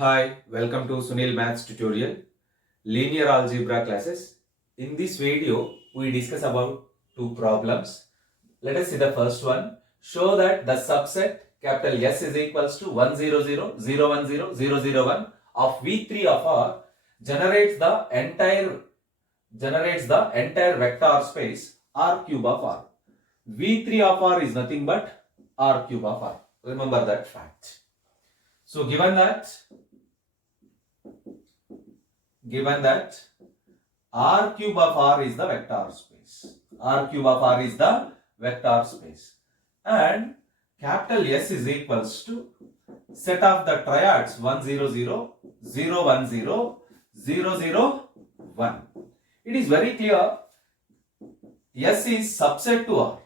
Hi, welcome to Sunil Maths tutorial, linear algebra classes. In this video, we discuss about two problems. Let us see the first one. Show that the subset capital S is equals to 100, 010, 001 of V3 of R generates the entire vector space R cube of R. V3 of R is nothing but R cube of R. Remember that fact. So given that R cube of R is the vector space. R cube of R is the vector space. And capital S is equals to set of the triads 100, 010, 001. It is very clear S is subset to R.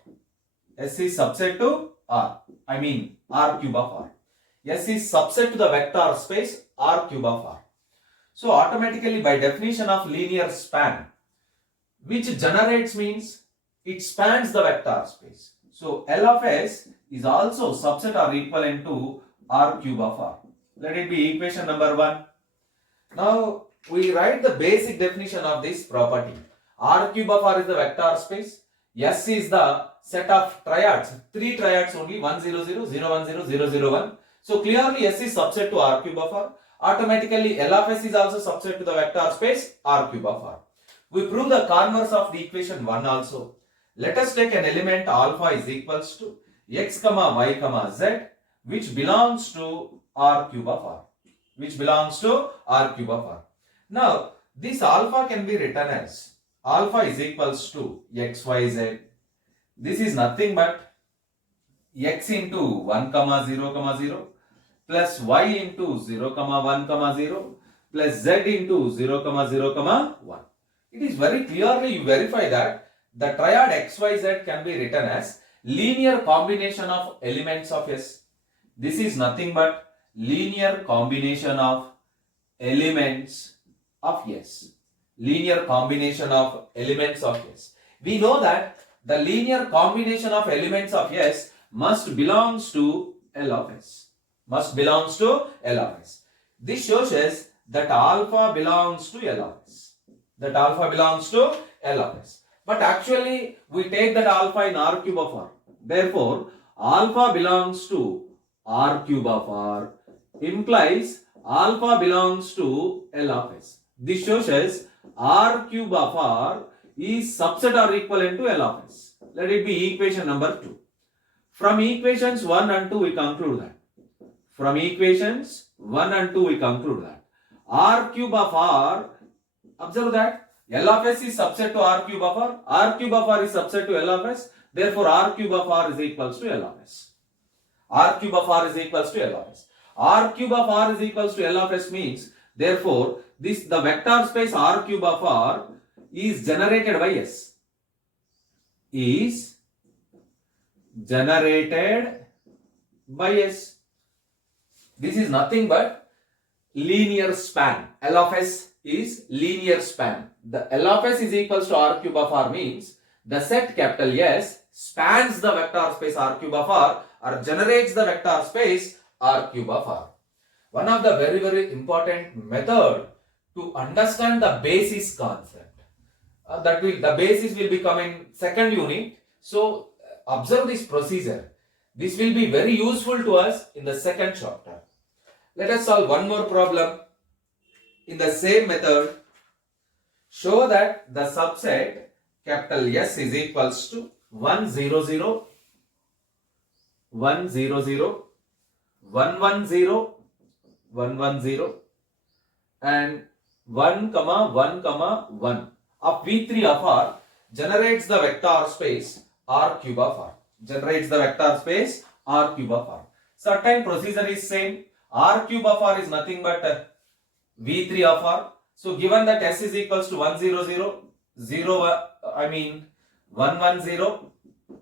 S is subset to R. I mean R cube of R. S is subset to the vector space R cube of R. So automatically by definition of linear span, which generates means it spans the vector space. So L of S is also subset or equivalent to R cube of R. Let it be equation number 1. Now we write the basic definition of this property. R cube of R is the vector space. S is the set of triads, 3 triads only, 100, 010, 001. So clearly S is subset to R cube of R. Automatically L of S is also subset to the vector space R cube of R. We prove the converse of the equation 1 also. Let us take an element alpha is equals to x comma y comma z which belongs to R cube of R. Which belongs to R cube of R. Now this alpha can be written as alpha is equals to x y z. This is nothing but x into 1 comma 0 comma 0 plus y into 0 comma 1 comma 0 plus z into 0 comma 0 comma 1. It is very clearly you verify that the triad xyz can be written as linear combination of elements of S. This is nothing but linear combination of elements of S. Linear combination of elements of S. We know that the linear combination of elements of S must belongs to L of S. Must belongs to L of S. This shows us that alpha belongs to L of S. That alpha belongs to L of S. But actually we take that alpha in R cube of R. Therefore alpha belongs to R cube of R implies alpha belongs to L of S. This shows us R cube of R is subset or equivalent to L of S. Let it be equation number 2. From equations 1 and 2 we conclude that. From equations 1 and 2 we conclude that R cube of R, observe that L of S is subset to R cube of R, R cube of R is subset to L of S, therefore R cube of R is equals to L of S. R cube of R is equals to L of S. R cube of R is equals to L of S means, therefore the vector space R cube of R is generated by S. Is generated by S. This is nothing but linear span. L of S is linear span. The L of S is equals to R cube of R means the set capital S spans the vector space R cube of R or generates the vector space R cube of R. One of the very important method to understand the basis concept. The basis will become in second unit. So observe this procedure. This will be very useful to us in the second chapter. Let us solve one more problem. In the same method, show that the subset capital S is equals to 100, 100, 110, 110 and 1, 1, 1 of V3 of R generates the vector space R cube of R. Generates the vector space R cube of R. Certain procedure is same. R cube of R is nothing but V3 of R. So given that S is equals to 100, 110,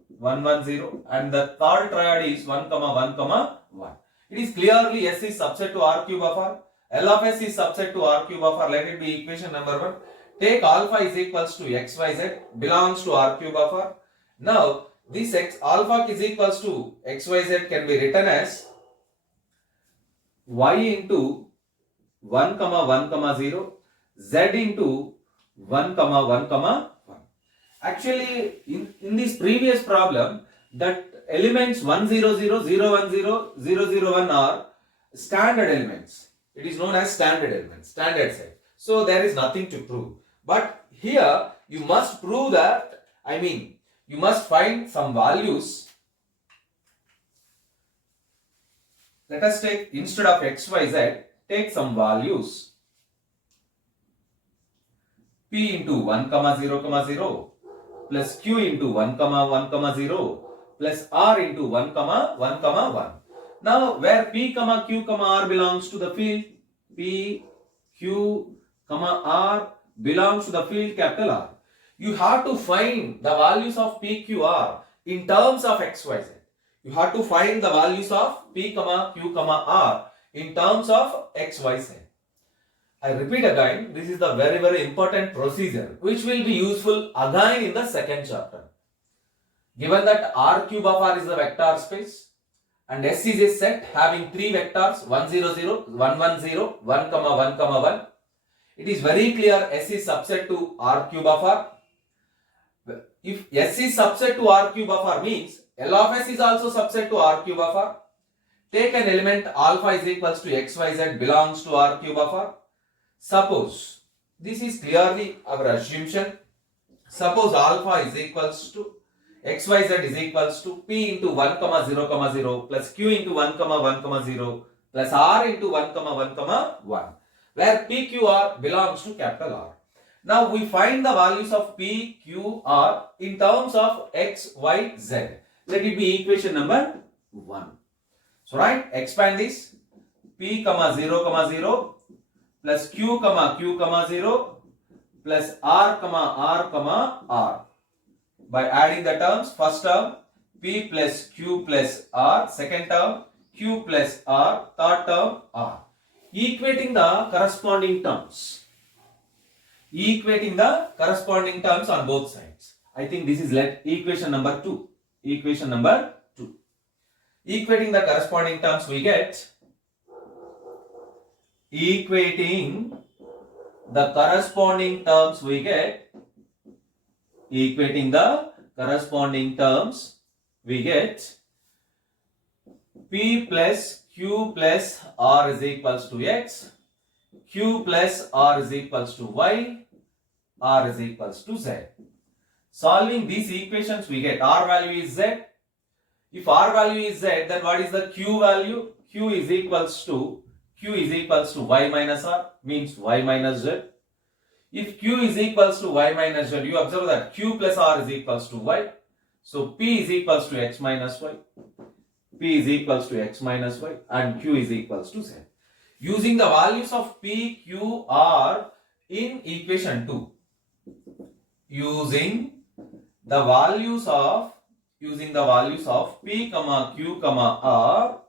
110 and the third triad is 1, 1, 1. It is clearly S is subset to R cube of R. L of S is subset to R cube of R. Let it be equation number 1. Take alpha is equals to xyz belongs to R cube of R. Now this alpha is equals to xyz can be written as y into 1 comma 1 comma 0, z into 1 comma 1 comma 1. Actually, in this previous problem, that elements 1 0 0, 0 1 0, 0 0 1 are standard elements. It is known as standard elements, standard set. So there is nothing to prove. But here you must prove that, you must find some values. Let us take, instead of x, y, z, take some values. P into 1 comma 0 comma 0 plus q into 1 comma 1 comma 0 plus r into 1 comma 1 comma 1. Now, where p comma q comma r belongs to the field, p, q, comma r belongs to the field capital R. You have to find the values of p, q, r in terms of x, y, z. You have to find the values of p, comma q, comma r in terms of x, y, z. I repeat again, this is the very, very important procedure which will be useful again in the second chapter. Given that R cube of R is the vector space and S is a set having three vectors 1 0 0, 1 1 0, 1 comma 1 comma 1. It is very clear S is subset to R cube of R. If S is subset to R cube of R means L of S is also subset to R cube of R. Take an element alpha is equals to XYZ belongs to R cube of R. Suppose, this is clearly our assumption. Suppose alpha is equals to XYZ is equals to P into 1 comma 0 comma 0 plus Q into 1 comma 1 comma 0 plus R into 1 comma 1 comma 1, where PQR belongs to capital R. Now we find the values of P, Q, R in terms of X, Y, Z. Let it be equation number 1. So right, expand this. P comma 0 comma 0 plus Q comma Q comma 0 plus R comma R comma R. By adding the terms, first term P plus Q plus R, second term Q plus R, third term R. Equating the corresponding terms. Equating the corresponding terms on both sides. I think this is equation number 2. Equation number 2. Equating the corresponding terms we get. Equating the corresponding terms we get. Equating the corresponding terms we get. P plus Q plus R is equals to X. Q plus R is equals to Y. R is equals to Z. Solving these equations we get R value is Z. If R value is Z, then what is the Q value? Q is equals to Y minus R, means Y minus Z. If Q is equals to Y minus Z, you observe that Q plus R is equals to Y. So P is equals to X minus Y. P is equals to X minus Y and Q is equals to Z. Using the values of P, Q, R in equation 2. Using the values of P, Q, R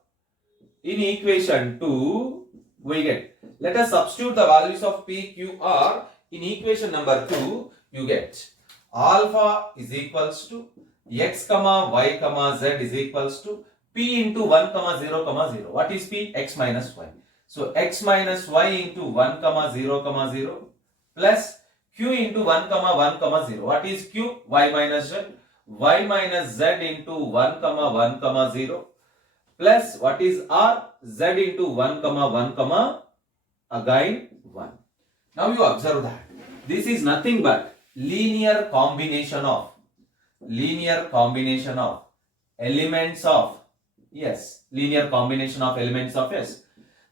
in equation 2, we get. Let us substitute the values of P, Q, R in equation number 2. You get alpha is equals to X, Y, Z is equals to P into 1, 0, 0. What is P? X minus Y. So X minus Y into 1, 0, 0 plus Q into 1, 1, 0. What is Q? Y minus Z. Y minus Z into 1, 1, 0 plus what is R? Z into 1, 1, again 1. Now you observe that this is nothing but linear combination of elements of S. Linear combination of elements of S.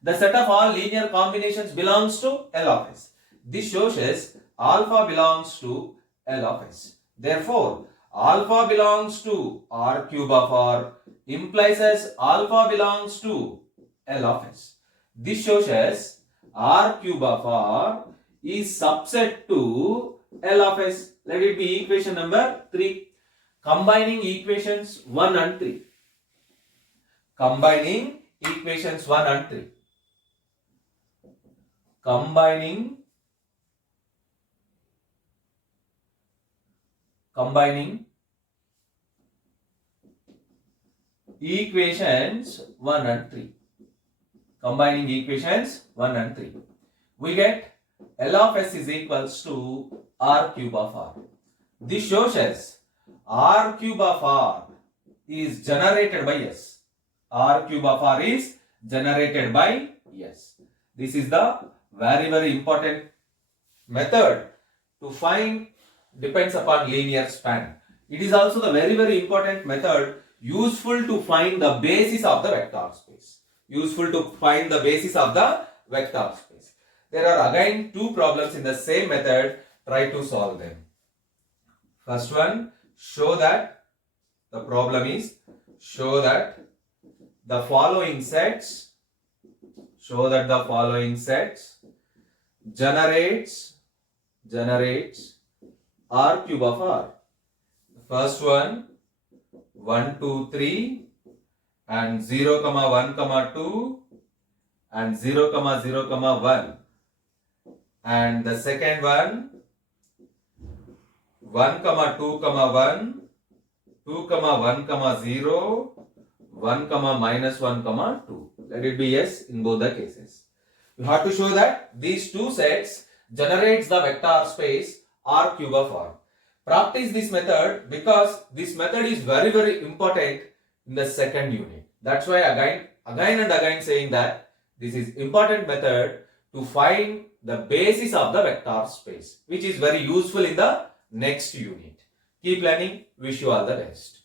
The set of all linear combinations belongs to L of S. This shows us alpha belongs to L of S. Therefore, alpha belongs to R cube of R implies as alpha belongs to L of S. This shows us R cube of R is subset to L of S. Let it be equation number 3. Combining equations 1 and 3. Combining equations 1 and 3. Combining equations 1 and 3. Combining equations 1 and 3. we get L of S is equals to R cube of R. This shows us R cube of R is generated by S. R cube of R is generated by S. This is the very important method to find, depends upon linear span. It is also the very important method useful to find the basis of the vector space. Useful to find the basis of the vector space. There are again two problems in the same method. Try to solve them. First one, show that the problem is show that the following sets generates R cube of R. First one 1, 2, 3 and 0, 1, 2 and 0, 0, 1, and the second one 1, 2, 1, 2, 1, 0, 1, minus 1, 2. Let it be yes in both the cases. You have to show that these two sets generates the vector space R cube of R. Practice this method because this method is very important in the second unit. That's why again and again saying that this is important method to find the basis of the vector space, which is very useful in the next unit. Keep learning. Wish you all the best.